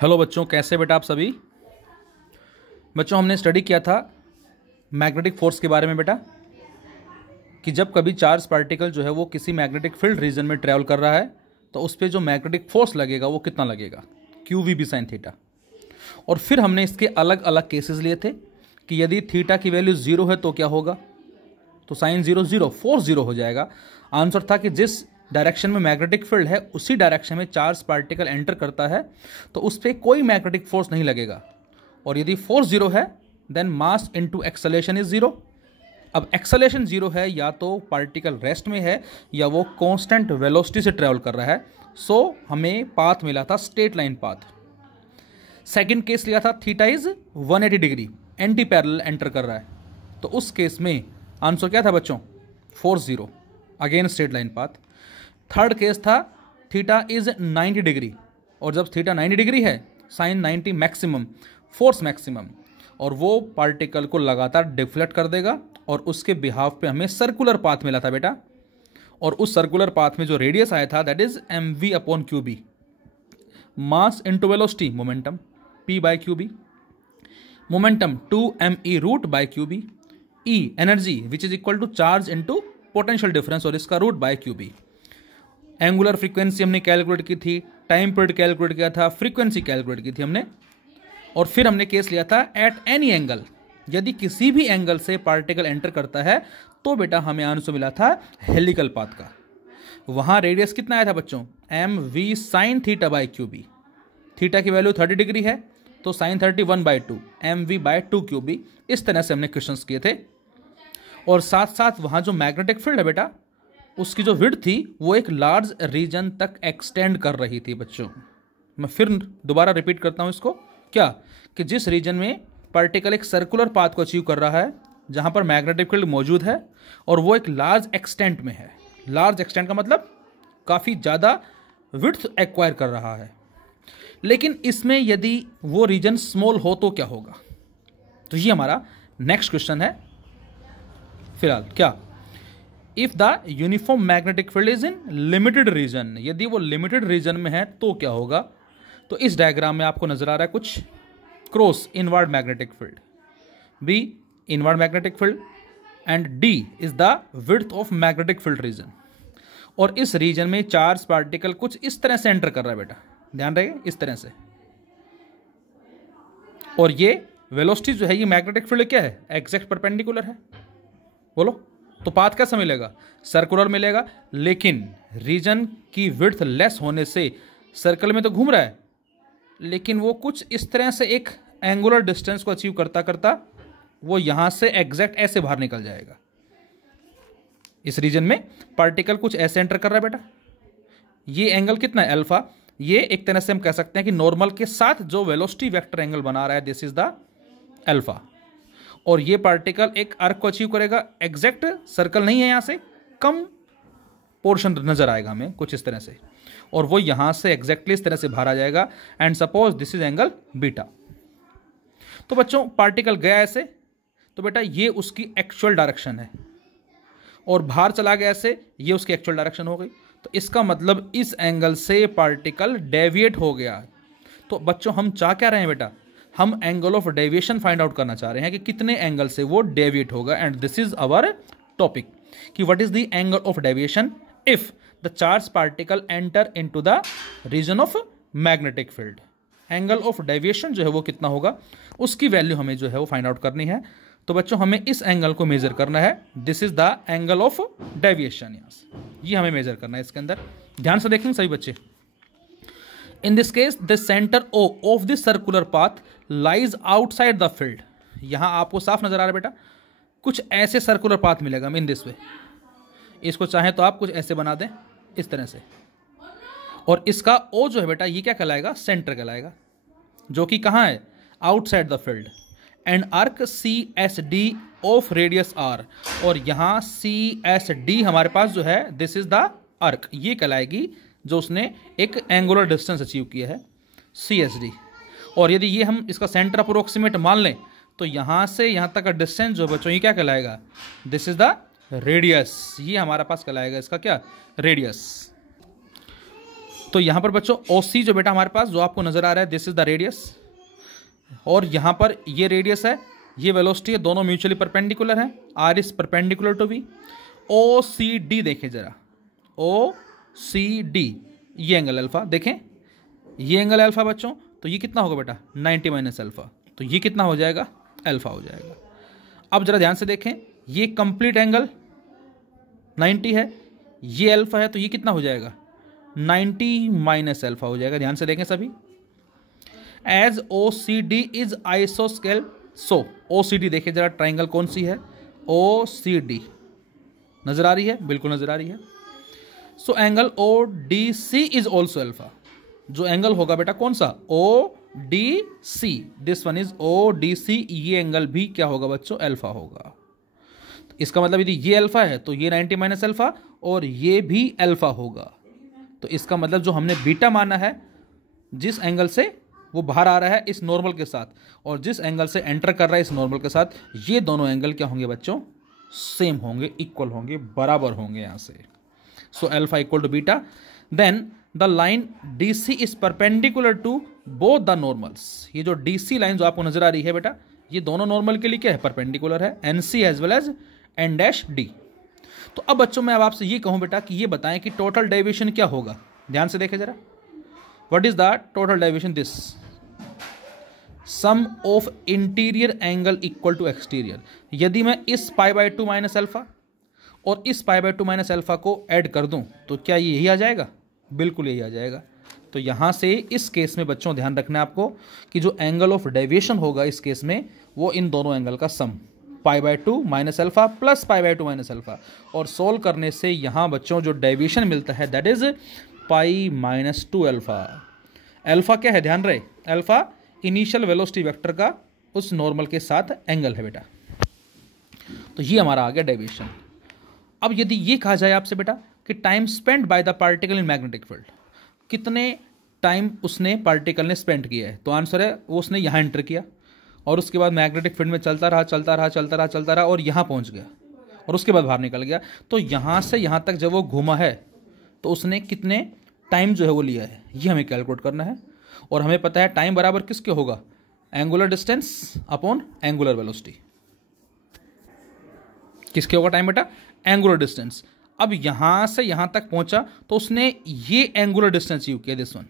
Hello बच्चों, कैसे बेटा आप सभी। बच्चों, हमने स्टडी किया था मैग्नेटिक फोर्स के बारे में बेटा, कि जब कभी चार्ज पार्टिकल जो है वो किसी मैग्नेटिक फील्ड रीजन में ट्रैवल कर रहा है तो उस पर जो मैग्नेटिक फोर्स लगेगा वो कितना लगेगा, Q V B sine theta. और फिर हमने इसके अलग अलग केसेस लिए थे कि यदि थीटा की वैल्यू 0 है तो क्या होगा, तो साइन 0 0 फोर्स 0 हो जाएगा। आंसर था कि जिस डायरेक्शन में मैग्नेटिक फील्ड है उसी डायरेक्शन में चार्ज पार्टिकल एंटर करता है तो उस पर कोई मैग्नेटिक फोर्स नहीं लगेगा। और यदि फोर्स 0 है then mass into acceleration is 0। अब एक्सेलरेशन 0 है, या तो पार्टिकल रेस्ट में है या वो कांस्टेंट वेलोसिटी से ट्रेवल कर रहा है। सो हमें पाथ मिला था straight line path. Second case लिया था theta is 180 degree, anti parallel enter कर रहा है, तो उस केस में आंसर क्या था बच्चों, force 0, again straight line path. Third case था थीटा इज 90 डिग्री, और जब थीटा 90 डिग्री है साइन 90 मैक्सिमम, फोर्स मैक्सिमम, और वो पार्टिकल को लगातार डिफ्लेक्ट कर देगा और उसके बिहाफ पे हमें सर्कुलर पाथ मिला था बेटा। और उस सर्कुलर पाथ में जो रेडियस आया था that is M V upon Q B, mass into velocity momentum p by Q B, momentum 2me root by Q B, e energy which is equal to charge into potential difference और इसका root by Q B. Angular frequency हमने calculate की थी, time period calculate किया था, frequency calculate की थी हमने। और फिर हमने केस लिया था एट एनी एंगल, यदि किसी भी एंगल से पार्टिकल एंटर करता है तो बेटा हमें आंसर मिला था हेलिकल पाथ का। वहां रेडियस कितना आया था बच्चों, M V sine theta by Q B. Theta की वैल्यू 30 डिग्री है तो sine 30 1/2 M V by 2 Q B. इस तरह से हमने क्वेश्चंस किए थे। और साथ साथ वहां जो मैग्नेटिक फील्ड है बेटा उसकी जो विड्थ थी वो एक लार्ज रीजन तक एक्सटेंड कर रही थी बच्चों। मैं फिर दोबारा रिपीट करता हूं इसको, क्या कि जिस रीजन में पार्टिकल एक सर्कुलर पाथ को अचीव कर रहा है जहां पर मैग्नेटिक फील्ड मौजूद है और वो एक लार्ज एक्सटेंट में है। लार्ज एक्सटेंट का मतलब काफ़ी ज़्यादा विड्थ एक्वायर कर रहा है। लेकिन इसमें यदि वो रीजन स्मॉल हो तो क्या होगा, तो ये हमारा नेक्स्ट क्वेश्चन है फिलहाल। क्या, if the uniform magnetic field is in limited region, यदि वो लिमिटेड रीजन में है तो क्या होगा। तो इस डायग्राम में आपको नजर आ रहा है कुछ cross inward magnetic field, B inward magnetic field and D is the width of magnetic field region. और इस रीजन में चार्ज पार्टिकल कुछ इस तरह से एंटर कर रहा है बेटा, ध्यान रहे इस तरह से। और ये वेलोसिटी जो है ये मैग्नेटिक फील्ड क्या है, एग्जैक्ट परपेंडिकुलर है। बोलो तो पाथ कैसा मिलेगा, सर्कुलर मिलेगा। लेकिन रीजन की विड्थ लेस होने से सर्कल में तो घूम रहा है लेकिन वो कुछ इस तरह से एक एंगुलर डिस्टेंस को अचीव करता करता वो यहां से एग्जैक्ट ऐसे बाहर निकल जाएगा। इस रीजन में पार्टिकल कुछ ऐसे एंटर कर रहा है बेटा, ये एंगल कितना है, अल्फा। ये एक तरह से हम कह सकते हैं कि नॉर्मल के साथ जो वेलोसिटी वेक्टर एंगल बना रहा है दिस इज द अल्फा। और ये पार्टिकल एक आर्क को अचीव करेगा, एग्जैक्ट सर्कल नहीं है, यहां से कम पोर्शन नजर आएगा हमें कुछ इस तरह से, और वो यहां से एग्जैक्टली इस तरह से बाहर आ जाएगा। And suppose this is angle beta. तो बच्चों पार्टिकल गया ऐसे, तो बेटा ये उसकी एक्चुअल डायरेक्शन है, और बाहर चला गया ऐसे, ये उसकी एक्चुअल डायरेक्शन हो गई। तो इसका मतलब इस एंगल से पार्टिकल डेविएट हो गया। तो बच्चों हम चाह क्या रहे हैं बेटा, हम angle of deviation find out करना चाह रहे हैं कि कितने एंगल से वो डेविएट होगा। And this is our topic कि what is the angle of deviation if the charge particle enter into the region of magnetic field. Angle of deviation जो है वो कितना होगा उसकी वैल्यू हमें जो है वो फाइंड आउट करनी है। तो बच्चों हमें इस एंगल को मेजर करना है, this is the angle of deviation, ये हमें मेजर करना है। इसके अंदर ध्यान से देखेंगे सभी बच्चे। In this case, the center O of this circular path lies outside the field. यहां आपको साफ नजर आ रहा है बेटा, कुछ ऐसे सर्कुलर पाथ मिलेगा इन दिस वे। इसको चाहें तो आप कुछ ऐसे बना दें इस तरह से, और इसका O जो है बेटा ये क्या कहलाएगा, सेंटर कहलाएगा, जो कि कहां है, outside the field. And arc CSD of radius R, और यहां CSD हमारे पास जो है दिस इज द आर्क, ये कहलाएगी जो उसने एक एंगुलर डिस्टेंस अचीव किया है CSD। और यदि ये हम इसका सेंटर अप्रोक्सीमेट मान लें तो यहां से यहां तक का डिस्टेंस जो बच्चों ये क्या कहलाएगा, दिस इज द रेडियस, ये हमारा पास कहलाएगा इसका क्या, रेडियस। तो यहाँ पर बच्चों OC जो बेटा हमारे पास जो आपको नजर आ रहा है, दिस इज द रेडियस, और यहाँ पर ये रेडियस है, ये वेलोसिटी है, दोनों म्यूचुअली परपेंडिकुलर हैं, R is perpendicular to B. OCD देखें जरा, OCD ये एंगल अल्फा देखें, ये एंगल अल्फा बच्चों, तो ये कितना होगा बेटा 90 माइनस अल्फा, तो ये कितना हो जाएगा अल्फा हो जाएगा। अब जरा ध्यान से देखें, ये कंप्लीट एंगल 90 है, ये अल्फा है, तो ये कितना हो जाएगा 90 माइनस अल्फा हो जाएगा। ध्यान से देखें सभी, एज OCD इज आइसोस्केल, सो OCD देखें जरा, ट्राइंगल कौन सी है, OCD नजर आ रही है, बिल्कुल नजर आ रही है। So angle ODC is also alpha, जो एंगल होगा बेटा कौन सा ODC, this one is ODC, ये एंगल भी क्या होगा बच्चों अल्फा होगा। तो इसका मतलब यदि ये अल्फा है तो ये 90 माइनस अल्फा, और ये भी अल्फा होगा। तो इसका मतलब जो हमने बीटा माना है, जिस एंगल से वो बाहर आ रहा है इस नॉर्मल के साथ, और जिस एंगल से एंटर कर रहा है इस नॉर्मल के साथ, ये दोनों एंगल क्या होंगे बच्चों सेम होंगे, इक्वल होंगे, बराबर होंगे यहाँ से। So alpha equal to beta, then the line DC is perpendicular to both the normals. ये जो DC लाइन जो आपको नजर आ रही है बेटा, ये दोनों नॉर्मल के लिए क्या है परपेंडिकुलर है, NC as well as N-D। तो अब बच्चों मैं अब आपसे ये कहूं बेटा कि ये बताएं कि टोटल डेविएशन क्या होगा। ध्यान से देखें जरा, what is the total deviation, this sum of interior angle equal to exterior. यदि मैं इस π/2 माइनस अल्फा और इस π/2 माइनस अल्फा को ऐड कर दूं तो क्या ये यही आ जाएगा, बिल्कुल यही आ जाएगा। तो यहाँ से इस केस में बच्चों ध्यान रखना है आपको कि जो एंगल ऑफ डेविएशन होगा इस केस में वो इन दोनों एंगल का sum π/2 minus alpha plus π/2 minus alpha, और सोल्व करने से यहाँ बच्चों जो डेविएशन मिलता है दैट इज π-2 अल्फा। अल्फा क्या है ध्यान रहे, अल्फा इनिशियल वेलोसिटी वेक्टर का उस नॉर्मल के साथ एंगल है बेटा। तो ये हमारा आ गया डेविएशन। अब यदि ये कहा जाए आपसे बेटा कि time spend by the particle in magnetic field, कितने टाइम उसने पार्टिकल ने स्पेंड किया है, तो आंसर है वो उसने यहाँ एंटर किया और उसके बाद मैग्नेटिक फील्ड में चलता रहा और यहाँ पहुँच गया और उसके बाद बाहर निकल गया। तो यहाँ से यहाँ तक जब वो घूमा है तो उसने कितने टाइम जो है वो लिया है, ये हमें कैलकुलेट करना है। और हमें पता है टाइम बराबर किसके होगा, angular distance upon angular velocity. किसके होगा टाइम बेटा, एंगुलर डिस्टेंस। अब यहां से यहां तक पहुंचा तो उसने ये एंगुलर डिस्टेंस यूज किया, दिस वन,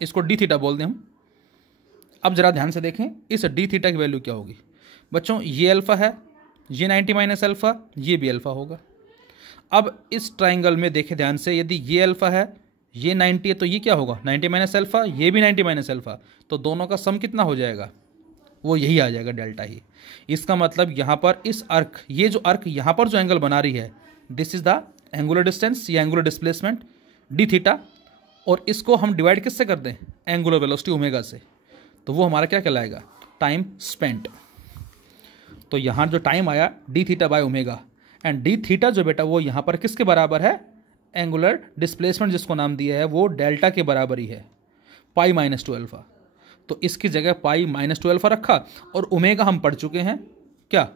इसको डी थीटा बोलते हैं हम। अब जरा ध्यान से देखें इस डी थीटा की वैल्यू क्या होगी बच्चों, ये अल्फा है, ये 90 माइनस अल्फा, ये भी अल्फा होगा। अब इस ट्राइंगल में देखें ध्यान से, यदि ये अल्फा है ये 90 है तो ये क्या होगा 90 माइनस अल्फा, ये भी 90 माइनस अल्फा, तो दोनों का सम कितना हो जाएगा, वो यही आ जाएगा डेल्टा ही। इसका मतलब यहाँ पर इस अर्क, ये जो अर्क यहाँ पर जो एंगल बना रही है this is the angular distance या एंगुलर डिस्प्लेसमेंट डी थीटा, और इसको हम डिवाइड किससे कर दें, एंगुलर वेलोसिटी ओमेगा से, तो वो हमारा क्या कहलाएगा, टाइम स्पेंट। तो यहाँ जो टाइम आया D theta by omega, and D theta जो बेटा वो यहाँ पर किसके बराबर है, एंगुलर डिस्प्लेसमेंट जिसको नाम दिया है वो डेल्टा के बराबर ही है, π-2 अल्फा। तो इसकी जगह π-2 अल्फा रखा, और ओमेगा हम पढ़ चुके हैं क्या,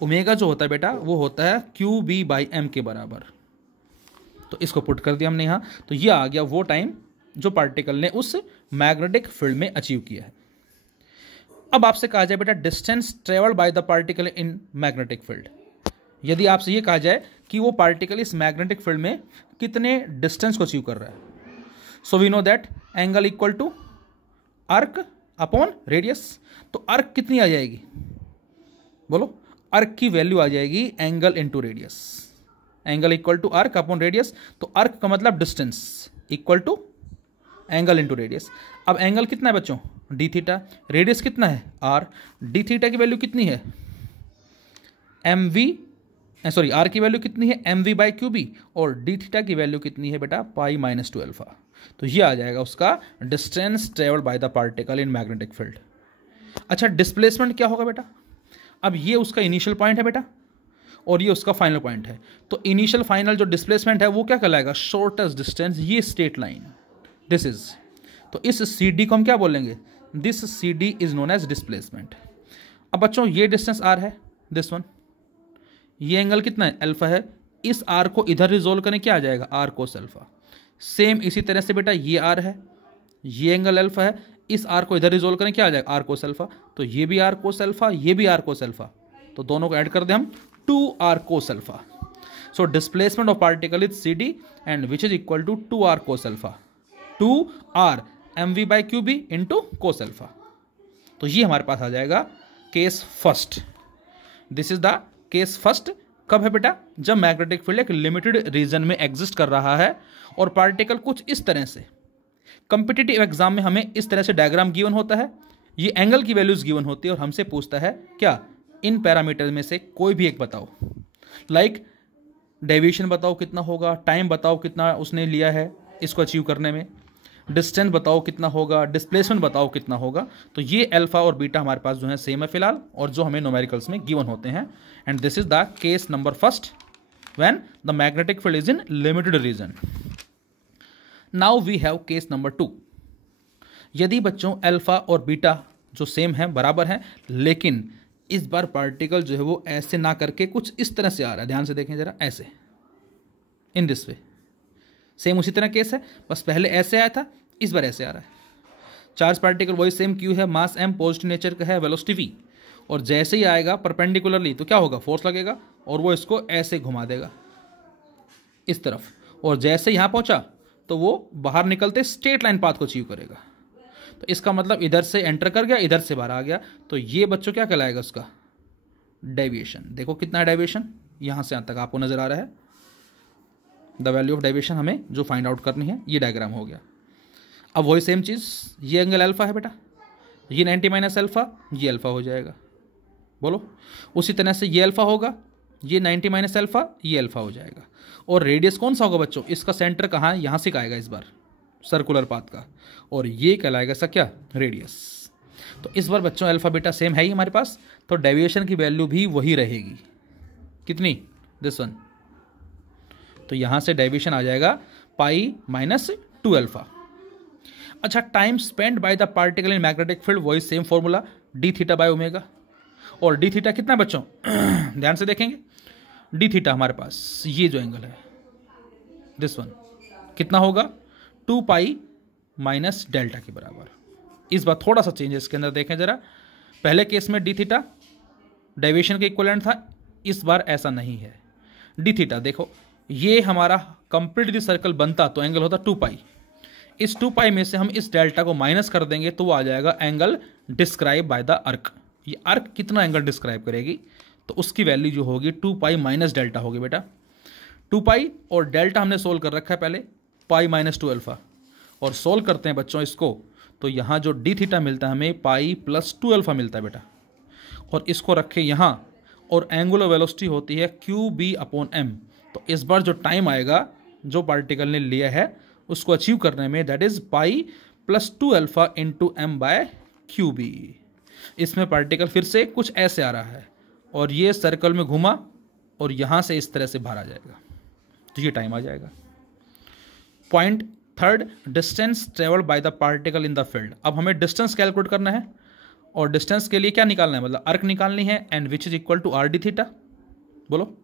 ओमेगा जो होता है बेटा वो होता है QB/m के बराबर। तो इसको पुट कर दिया हमने यहाँ, तो ये आ गया वो टाइम जो पार्टिकल ने उस मैग्नेटिक फील्ड में अचीव किया है। अब आपसे कहा जाए बेटा distance travelled by the particle in magnetic field, यदि आपसे ये कहा जाए कि वो पार्टिकल इस मैग्नेटिक फील्ड में कितने डिस्टेंस को अचीव कर रहा है, so we know that angle equal to arc upon radius. तो अर्क कितनी आ जाएगी, बोलो, अर्क की वैल्यू आ जाएगी angle into radius, angle equal to arc upon radius. तो अर्क का मतलब distance equal to angle into radius. अब एंगल कितना है बच्चों, डी थीटा, रेडियस कितना है आर, डी थीटा की वैल्यू कितनी है आर की वैल्यू कितनी है mv/qb, और डी थीटा की वैल्यू कितनी है बेटा π-2 अल्फा। तो ये आ जाएगा उसका distance travelled by the particle in magnetic field. अच्छा डिस्प्लेसमेंट क्या होगा बेटा, अब ये उसका इनिशियल पॉइंट है बेटा और ये उसका फाइनल पॉइंट है, तो इनिशियल फाइनल जो डिस्प्लेसमेंट है वो क्या कहलाएगा, शॉर्टेस्ट डिस्टेंस, ये स्ट्रेट लाइन दिस इज। तो इस CD को हम क्या बोलेंगे, this CD is known as displacement. अब बच्चों ये डिस्टेंस r है, दिस वन, ये एंगल कितना है अल्फा है, इस r को इधर रिजोल्व करें क्या आ जाएगा r cos अल्फा। सेम इसी तरह से बेटा ये आर है, ये एंगल अल्फा है, इस आर को इधर रिजोल्व करें, क्या आ जाएगा, आर कोस अल्फा। तो ये भी आर कोस अल्फा, ये भी आर कोस अल्फा, तो दोनों को ऐड कर दें हम, 2 R cos alpha. So displacement of particle is C D and which is equal to 2 R cos alpha, 2 R M V by Q B into cos alpha. तो ये हमारे पास आ जाएगा case first. This is the case first. कब है बेटा, जब मैग्नेटिक फील्ड एक लिमिटेड रीजन में एग्जिस्ट कर रहा है और पार्टिकल कुछ इस तरह से, कॉम्पिटिटिव एग्जाम में हमें इस तरह से डायग्राम गिवन होता है, ये एंगल की वैल्यूज गिवन होती है और हमसे पूछता है क्या, इन पैरामीटर में से कोई भी एक बताओ, लाइक डेविएशन बताओ कितना होगा, टाइम बताओ कितना उसने लिया है इसको अचीव करने में, डिस्टेंस बताओ कितना होगा, डिस्प्लेसमेंट बताओ कितना होगा। तो ये अल्फा और बीटा हमारे पास जो है सेम है फिलहाल, और जो हमें न्यूमेरिकल्स में गिवन होते हैं। And this is the case number first when the magnetic field is in limited region. Now we have case number 2। यदि बच्चों अल्फा और बीटा जो सेम है, बराबर है, लेकिन इस बार पार्टिकल जो है वो ऐसे ना करके कुछ इस तरह से आ रहा है, ध्यान से देखें जरा, ऐसे, इन दिस वे। सेम उसी तरह केस है, बस पहले ऐसे आया था, इस बार ऐसे आ रहा है। चार्ज पार्टिकल वही सेम क्यू है, मास एम, पॉजिटिव नेचर का है, वेलोसिटी वी, और जैसे ही आएगा परपेंडिकुलरली तो क्या होगा, फोर्स लगेगा और वो इसको ऐसे घुमा देगा इस तरफ, और जैसे यहाँ पहुंचा तो वो बाहर निकलते स्ट्रेट लाइन पाथ को अचीव करेगा। तो इसका मतलब इधर से एंटर कर गया, इधर से बाहर आ गया, तो ये बच्चों क्या कहलाएगा, उसका डेविएशन। देखो कितना है डेविएशन, यहाँ से यहाँ तक आपको नजर आ रहा है। द वैल्यू ऑफ डेविएशन हमें जो फाइंड आउट करनी है, ये डायग्राम हो गया। अब वही सेम चीज़, ये एंगल अल्फा है बेटा, ये 90 माइनस अल्फा, ये अल्फा हो जाएगा, बोलो। उसी तरह से ये अल्फा होगा, ये 90 माइनस अल्फा, ये अल्फा हो जाएगा। और रेडियस कौन सा होगा बच्चों, इसका सेंटर कहाँ है, यहाँ से आएगा इस बार, सर्कुलर पाथ का, और ये कहलाएगा इसका क्या, रेडियस। तो इस बार बच्चों अल्फा बीटा सेम है ही हमारे पास, तो डेविएशन की वैल्यू भी वही रहेगी, कितनी, दिस वन। तो यहाँ से डेविएशन आ जाएगा पाई माइनस 2 अल्फा। अच्छा, time spend by the particle in magnetic field, वही same formula, D theta by omega. और डी थीटा कितना है बच्चों, ध्यान से देखेंगे, डी थीटा हमारे पास ये जो एंगल है, दिस वन, कितना होगा, 2 पाई माइनस डेल्टा के बराबर। इस बार थोड़ा सा चेंज इसके अंदर देखें जरा, पहले केस में डी थीटा डेविएशन के इक्विवेलेंट था, इस बार ऐसा नहीं है। डी थीटा देखो, ये हमारा कंप्लीटली सर्कल बनता तो एंगल होता 2 पाई, इस 2 पाई में से हम इस डेल्टा को माइनस कर देंगे तो वो आ जाएगा angle describe by the arc. ये आर्क कितना एंगल डिस्क्राइब करेगी, तो उसकी वैल्यू जो होगी 2 पाई माइनस डेल्टा होगी बेटा। 2 पाई और डेल्टा हमने सोल्व कर रखा है पहले, पाई माइनस 2 अल्फा, और सोल्व करते हैं बच्चों इसको, तो यहाँ जो डी थीटा मिलता है हमें पाई प्लस 2 अल्फा मिलता है बेटा, और इसको रखें यहाँ, और एंगुलर वेलोसिटी होती है क्यू बी अपॉन एम। तो इस बार जो टाइम आएगा जो पार्टिकल ने लिया है उसको अचीव करने में, that is pi plus 2 alpha into M by Q B. इसमें पार्टिकल फिर से कुछ ऐसे आ रहा है, और ये सर्कल में घुमा और यहाँ से इस तरह से बाहर आ जाएगा, तो ये टाइम आ जाएगा। Point third, distance travelled by the particle in the field. अब हमें डिस्टेंस कैलकुलेट करना है, और डिस्टेंस के लिए क्या निकालना है, मतलब आर्क निकालनी है, and which is equal to R D theta. बोलो,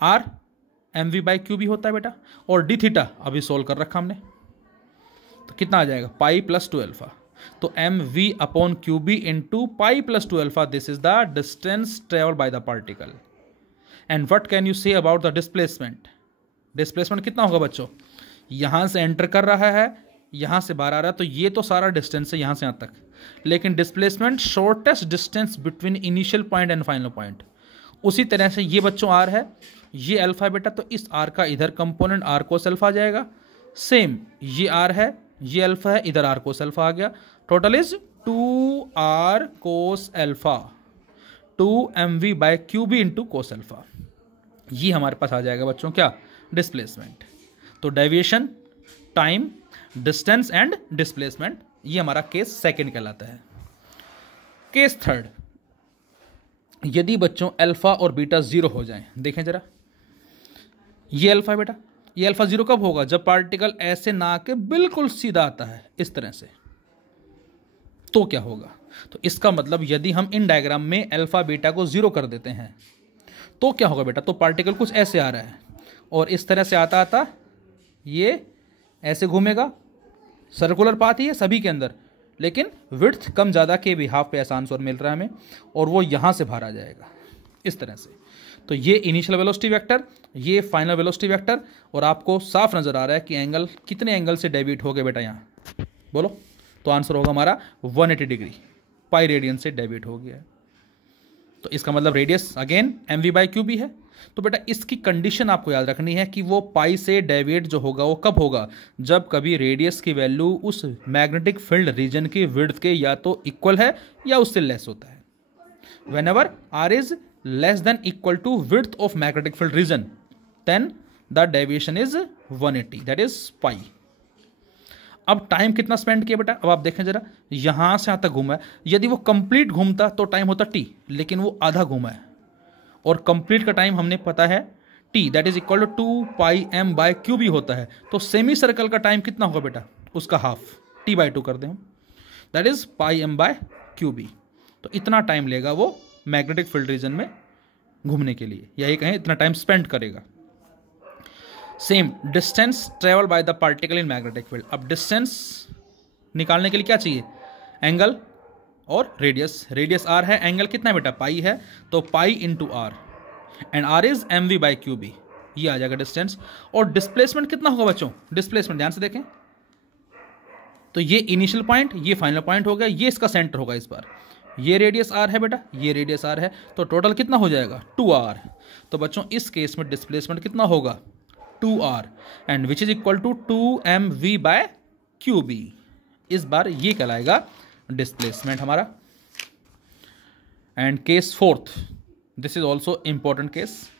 R M V by Q B होता है बेटा, और डी थीटा अभी सोल्व कर रखा हमने, तो कितना आ जाएगा, पाई प्लस 2 अल्फा। तो M V upon Q B into pi plus 2 alpha, this is the distance travelled by the particle. And what can you say about the displacement, displacement कितना होगा बच्चों, यहाँ से एंटर कर रहा है, यहाँ से बाहर आ रहा है, तो ये तो सारा डिस्टेंस है यहाँ से यहाँ तक, लेकिन displacement shortest distance between initial point and final point. उसी तरह से ये बच्चों आर है, ये अल्फा बेटा, तो इस आर का इधर कंपोनेंट आर कोस अल्फा आ जाएगा। सेम ये आर है, ये अल्फा है, इधर आर कोस अल्फा आ गया, total is 2 R cos alpha, 2 M V by Q B into cos alpha. ये हमारे पास आ जाएगा बच्चों क्या, डिस्प्लेसमेंट। तो deviation, time, distance and displacement, ये हमारा केस सेकंड कहलाता है। केस थर्ड, यदि बच्चों अल्फा और बीटा 0 हो जाएं, देखें जरा, ये अल्फा बेटा, ये अल्फा 0 कब होगा, जब पार्टिकल ऐसे ना आके बिल्कुल सीधा आता है इस तरह से, तो क्या होगा, तो इसका मतलब यदि हम इन डायग्राम में अल्फा बीटा को 0 कर देते हैं तो क्या होगा बेटा, तो पार्टिकल कुछ ऐसे आ रहा है और इस तरह से आता आता ये ऐसे घूमेगा, सर्कुलर पाथ ही है सभी के अंदर, लेकिन विड्थ कम ज़्यादा के बिहाफ पे ऐसा आंसर मिल रहा है हमें, और वो यहाँ से बाहर आ जाएगा इस तरह से। तो ये इनिशियल वेलोसिटी वेक्टर, ये फाइनल वेलोसिटी वेक्टर, और आपको साफ नज़र आ रहा है कि एंगल कितने एंगल से डेविएट हो गए बेटा यहाँ, बोलो। तो आंसर होगा हमारा 180 डिग्री, पाई रेडियन से डेविएट हो गया है। तो इसका मतलब रेडियस अगेन mv/qb है। तो बेटा इसकी कंडीशन आपको याद रखनी है कि वो पाई से डेविएट जो होगा वो कब होगा, जब कभी रेडियस की वैल्यू उस मैग्नेटिक फील्ड रीजन की विड्थ के या तो इक्वल है या उससे लेस होता है। whenever r is less than equal to width of magnetic field region, then the deviation is 180, that is pi। अब टाइम कितना स्पेंड किया बेटा, अब आप देखें जरा, यहां से यहां तक घूमा है। यदि वो कंप्लीट घूमता तो टाइम होता t, लेकिन वो आधा घूमा है, और कंप्लीट का टाइम हमने पता है t, that is equal to 2πm/qb होता है। तो सेमी सर्कल का टाइम कितना होगा बेटा, उसका हाफ, t/2 कर दें हम, दैट इज πm/qb। तो इतना टाइम लेगा वो मैग्नेटिक फील्ड रीजन में घूमने के लिए, या ये कहें इतना टाइम स्पेंड करेगा। Same distance travel by the particle in magnetic field. अब डिस्टेंस निकालने के लिए क्या चाहिए, एंगल और रेडियस। रेडियस r है, एंगल कितना है बेटा, पाई है, तो pi into R, and r is mv/qb, ये आ जाएगा डिस्टेंस। और डिस्प्लेसमेंट कितना होगा बच्चों, डिस्प्लेसमेंट ध्यान से देखें, तो ये इनिशियल पॉइंट, ये फाइनल पॉइंट हो गया, ये इसका सेंटर होगा इस बार। ये रेडियस r है बेटा, ये रेडियस r है, तो टोटल कितना हो जाएगा 2r। तो बच्चों इस केस में डिस्प्लेसमेंट कितना होगा 2r, and which is equal to 2mv/qb। इस बार ये कहलाएगा डिस्प्लेसमेंट हमारा। And case fourth, this is also important case.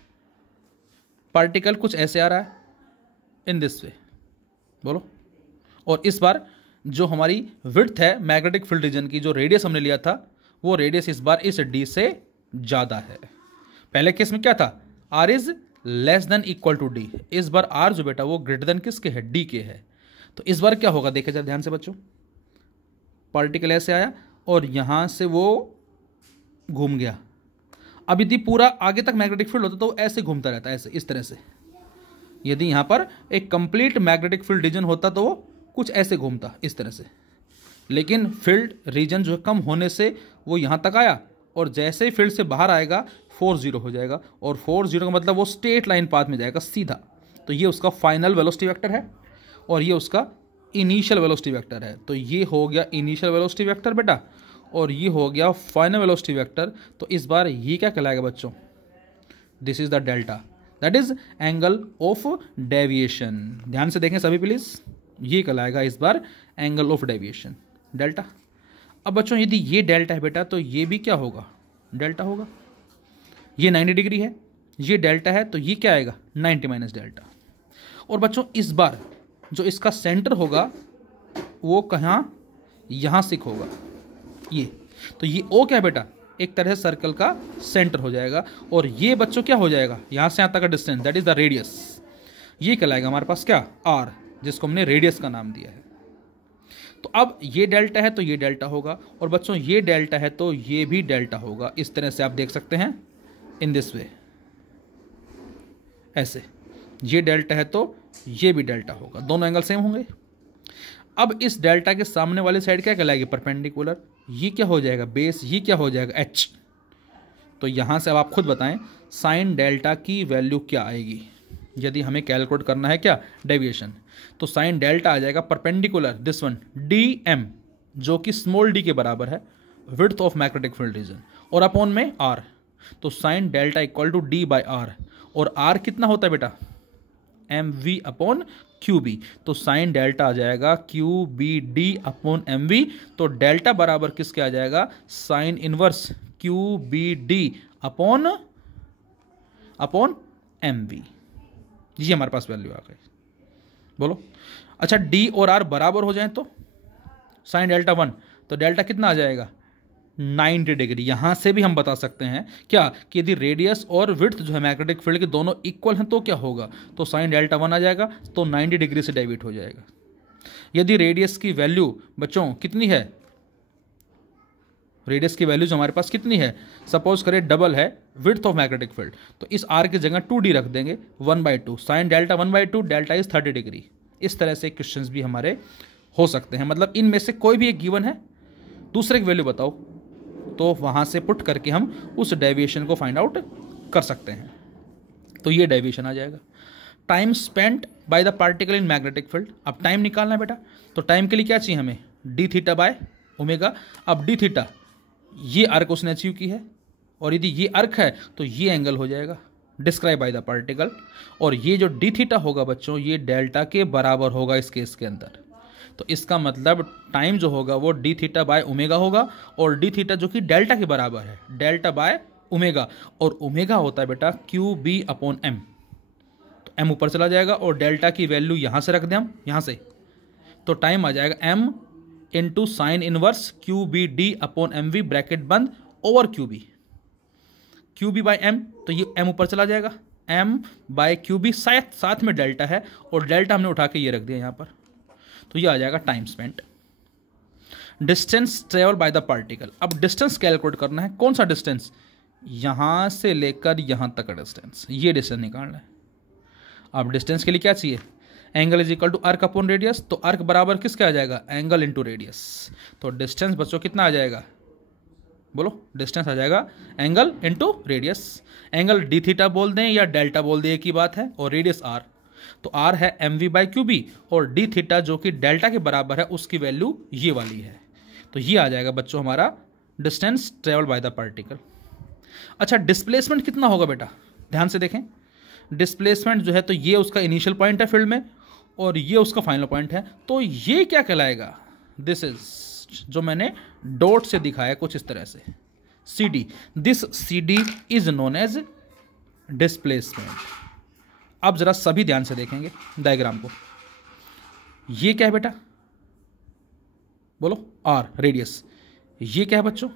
Particle कुछ ऐसे आ रहा है इन दिस वे, बोलो, और इस बार जो हमारी विड्थ है मैग्नेटिक फील्ड रीजन की, जो रेडियस हमने लिया था, वो रेडियस इस बार इस d से ज़्यादा है। पहले केस में क्या था, r is less than equal to d, इस बार r जो बेटा वो ग्रेटर देन किसके है, d के है। तो इस बार क्या होगा, देखे जरा ध्यान से बच्चों, पार्टिकल ऐसे आया और यहाँ से वो घूम गया। अब यदि पूरा आगे तक मैग्नेटिक फील्ड होता तो वो ऐसे घूमता रहता, ऐसे इस तरह से। यदि यहाँ पर एक कंप्लीट मैग्नेटिक फील्ड रीजन होता तो वो कुछ ऐसे घूमता इस तरह से, लेकिन फील्ड रीजन जो है कम होने से वो यहाँ तक आया, और जैसे ही फील्ड से बाहर आएगा 4-0 हो जाएगा, और 4-0 का मतलब वो स्ट्रेट लाइन पाथ में जाएगा सीधा। तो ये उसका फाइनल वेलोसिटी वेक्टर है, और ये उसका इनिशियल वेलोसिटी वेक्टर है। तो ये हो गया इनिशियल वेलोसिटी वेक्टर बेटा, और ये हो गया फाइनल वेलोसिटी वेक्टर। तो इस बार ये क्या कहलाएगा बच्चों, this is the delta, that is angle of deviation. ध्यान से देखें सभी प्लीज, ये कहलाएगा इस बार एंगल ऑफ डेविएशन, डेल्टा। अब बच्चों यदि ये डेल्टा है बेटा, तो ये भी क्या होगा, डेल्टा होगा। ये 90 डिग्री है, ये डेल्टा है, तो ये क्या आएगा 90 माइनस डेल्टा। और बच्चों इस बार जो इसका सेंटर होगा वो कहाँ, यहाँ सिक होगा ये। तो ये ओ क्या है बेटा, एक तरह से सर्कल का सेंटर हो जाएगा, और ये बच्चों क्या हो जाएगा, यहाँ से यहाँ तक का distance, that is the radius. ये कहलाएगा हमारे पास क्या, आर, जिसको हमने रेडियस का नाम दिया है। तो अब ये डेल्टा है तो ये डेल्टा होगा, और बच्चों ये डेल्टा है तो ये भी डेल्टा होगा। इस तरह से आप देख सकते हैं इन दिस वे, ऐसे ये डेल्टा है तो ये भी डेल्टा होगा, दोनों एंगल सेम होंगे। अब इस डेल्टा के सामने वाली साइड क्या कहलाएगी, परपेंडिकुलर। ये क्या हो जाएगा बेस, ये क्या हो जाएगा एच। तो यहाँ से अब आप खुद बताएं साइन डेल्टा की वैल्यू क्या आएगी, यदि हमें कैलकुलेट करना है क्या डेविएशन। तो साइन डेल्टा आ जाएगा perpendicular this one D M, जो कि स्मॉल डी के बराबर है, width of magnetic field region, और अपॉन में आर। तो sine delta equal to D by R, और आर कितना होता है बेटा M V upon Q B. तो साइन डेल्टा आ जाएगा Q B D upon M V. तो डेल्टा बराबर किसके आ जाएगा, sine inverse Q B D upon M V. ये हमारे पास वैल्यू आ गई, बोलो। अच्छा डी और आर बराबर हो जाए तो साइन डेल्टा 1, तो डेल्टा कितना आ जाएगा 90 डिग्री। यहां से भी हम बता सकते हैं क्या कि यदि रेडियस और विड्थ जो है मैग्नेटिक फील्ड के दोनों इक्वल हैं तो क्या होगा, तो साइन डेल्टा 1 आ जाएगा, तो 90 डिग्री से डेविएट हो जाएगा। यदि रेडियस की वैल्यू बच्चों कितनी है, रेडियस की वैल्यू जो हमारे पास कितनी है, सपोज करें डबल है विड्थ ऑफ मैग्नेटिक फील्ड, तो इस आर की जगह 2d रख देंगे 1/2। Sine delta 1/2, delta is 30 degree. इस तरह से क्वेश्चंस भी हमारे हो सकते हैं। मतलब इनमें से कोई भी एक गिवन है, दूसरे की वैल्यू बताओ, तो वहाँ से पुट करके हम उस डेविएशन को फाइंड आउट कर सकते हैं। तो ये डेविएशन आ जाएगा। Time spent bye the particle in magnetic field. अब टाइम निकालना है बेटा, तो टाइम के लिए क्या चाहिए हमें, डी थीटा बाय ओमेगा। अब डी थीटा ये अर्क उसने अचीव की है, और यदि ये अर्क है तो ये एंगल हो जाएगा डिस्क्राइब बाय द पार्टिकल, और ये जो डी थीटा होगा बच्चों ये डेल्टा के बराबर होगा इस केस के अंदर। तो इसका मतलब टाइम जो होगा वो डी थीटा बाय ओमेगा होगा, और डी थीटा जो कि डेल्टा के बराबर है, डेल्टा बाय ओमेगा, और ओमेगा होता है बेटा क्यू बी अपॉन एम। तो एम ऊपर चला जाएगा और डेल्टा की वैल्यू यहाँ से रख दें हम, यहाँ से, तो टाइम आ जाएगा M into sine inverse Q B D upon M V bracket बंद over Q B by M. तो ये एम ऊपर चला जाएगा, एम बाय क्यू बी, साथ में डेल्टा है, और डेल्टा हमने उठा के ये रख दिया यहाँ पर। तो ये आ जाएगा time spent. Distance travel by the particle. अब डिस्टेंस कैलकुलेट करना है। कौन सा डिस्टेंस, यहाँ से लेकर यहाँ तक का डिस्टेंस, ये डिस्टेंस निकालना है। अब डिस्टेंस के लिए क्या चाहिए, angle is equal to arc upon radius. तो अर्क बराबर किसका आ जाएगा, एंगल इंटू रेडियस। तो डिस्टेंस बच्चों कितना आ जाएगा, बोलो, डिस्टेंस आ जाएगा angle into radius. Angle D theta बोल दें या डेल्टा बोल दें, एक ही बात है, और रेडियस आर। तो आर है M V by Q B, और डी थीटा जो कि डेल्टा के बराबर है उसकी वैल्यू ये वाली है। तो ये आ जाएगा बच्चों हमारा distance travel by the particle. अच्छा, डिस्प्लेसमेंट कितना होगा बेटा, ध्यान से देखें। डिस्प्लेसमेंट जो है तो ये उसका इनिशियल पॉइंट है फील्ड में, और ये उसका फाइनल पॉइंट है। तो ये क्या कहलाएगा, दिस इज जो मैंने डॉट से दिखाया कुछ इस तरह से, C D. This C D is known as displacement. अब जरा सभी ध्यान से देखेंगे डायग्राम को। ये क्या है बेटा, बोलो, आर रेडियस। ये क्या है बच्चों,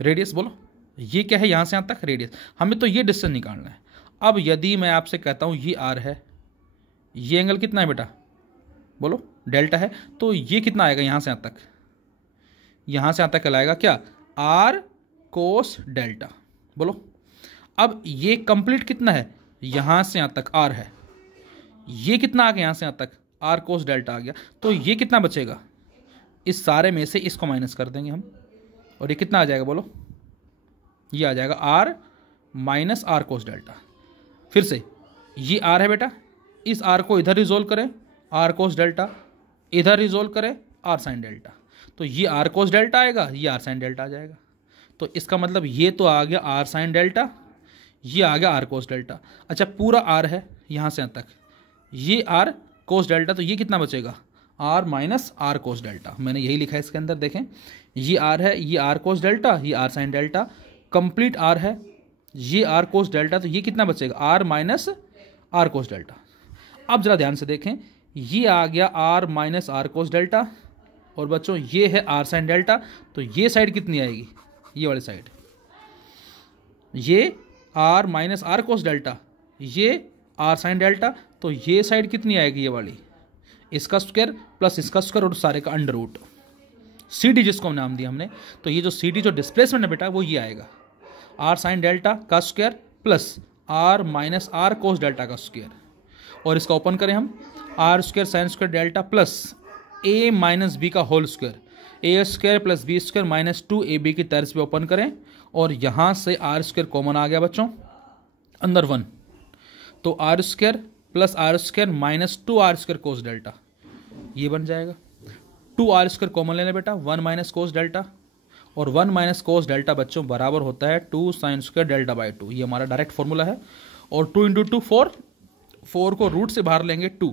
रेडियस। बोलो, ये क्या है, यहां से यहां तक रेडियस। हमें तो ये डिस्टेंस निकालना है। अब यदि मैं आपसे कहता हूं ये आर है, ये एंगल कितना है बेटा, बोलो, डेल्टा है, तो ये कितना आएगा यहां से यहां तक, यहां से यहां तक कहलाएगा क्या, आर कोस डेल्टा। बोलो, अब ये कंप्लीट कितना है, यहां से यहां तक आर है, ये कितना आ गया यहां से यहां तक, आर कोस डेल्टा आ गया। तो ये कितना बचेगा, इस सारे में से इसको माइनस कर देंगे हम, और ये कितना आ जाएगा, बोलो, ये आ जाएगा R minus R cos delta. फिर से ये आर है बेटा, इस आर को इधर रिजोल्व करें, आर कोस डेल्टा, इधर रिजोल्व करें, आर साइन डेल्टा। तो ये आर कोस डेल्टा आएगा, ये आर साइन डेल्टा आ जाएगा। तो इसका मतलब ये तो आ गया आर साइन डेल्टा, ये आ गया आर कोस डेल्टा। अच्छा, पूरा आर है यहाँ से यहाँ तक, ये आर कोस डेल्टा, तो ये कितना बचेगा, R minus R cos delta. मैंने यही लिखा है इसके अंदर, देखें, ये आर है, ये आर कोस डेल्टा, ये R sine delta, complete R है, ये आर कोस डेल्टा, तो ये कितना बचेगा, R minus R cos delta. अब जरा ध्यान से देखें, ये आ गया R minus R cos delta, और बच्चों ये है आर साइन डेल्टा। तो ये साइड कितनी आएगी, ये वाली साइड, ये R minus R cos delta, ये आर साइन डेल्टा, तो ये साइड कितनी आएगी, ये वाली, इसका स्क्वायर प्लस इसका स्क्वायर और सारे का अंडर रूट, सी डी जिसको नाम दिया हमने। तो ये जो सी डी जो डिस्प्लेसमेंट है बेटा वो ये आएगा, आर साइन डेल्टा का square plus R minus R cos delta का स्क्वायर, और इसका ओपन करें हम, R square sine square delta plus A minus B का whole square, A square plus B square minus 2ab की तर्ज पे ओपन करें, और यहाँ से आर स्क्वायर कॉमन आ गया बच्चों, अंदर 1, तो R square plus R square minus 2r square cos delta, ये बन जाएगा। 2r स्क्वायर कॉमन लेना बेटा, 1 माइनस कोस डेल्टा, और 1 माइनस कोस डेल्टा बच्चों बराबर होता है 2 साइन स्क्वायर डेल्टा बाई 2। ये हमारा डायरेक्ट फॉर्मूला है। और 2 इंटू 2 4, 4 को रूट से बाहर लेंगे 2,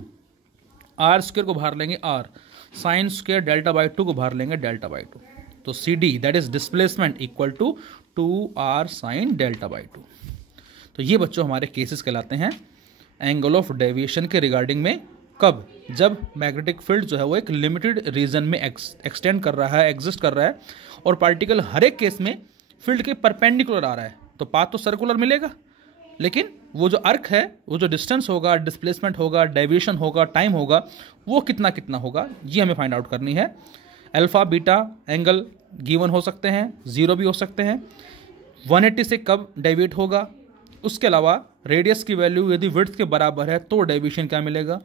आर स्क्वायर को बाहर लेंगे R, sine square delta by 2 को बाहर लेंगे डेल्टा बाई 2। तो C D that is displacement equal to 2r sine delta by 2। तो ये बच्चों हमारे केसेस कहलाते हैं एंगल ऑफ डेविएशन के रिगार्डिंग में। कब, जब मैग्नेटिक फील्ड जो है वो एक लिमिटेड रीजन में एक्सटेंड कर रहा है, एग्जिस्ट कर रहा है, और पार्टिकल हर एक केस में फील्ड के परपेंडिकुलर आ रहा है, तो पाथ तो सर्कुलर मिलेगा, लेकिन वो जो अर्क है, वो जो डिस्टेंस होगा, डिस्प्लेसमेंट होगा, डेविएशन होगा, टाइम होगा, वो कितना कितना होगा, ये हमें फाइंड आउट करनी है। अल्फा बीटा एंगल गिवन हो सकते हैं, 0 भी हो सकते हैं, 180 से कब डेविएट होगा, उसके अलावा रेडियस की वैल्यू यदि विड्थ के बराबर है तो डेविएशन क्या मिलेगा,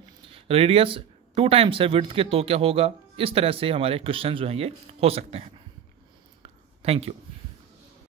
रेडियस 2 टाइम्स है विड्थ के तो क्या होगा। इस तरह से हमारे क्वेश्चन जो हैं ये हो सकते हैं। Thank you.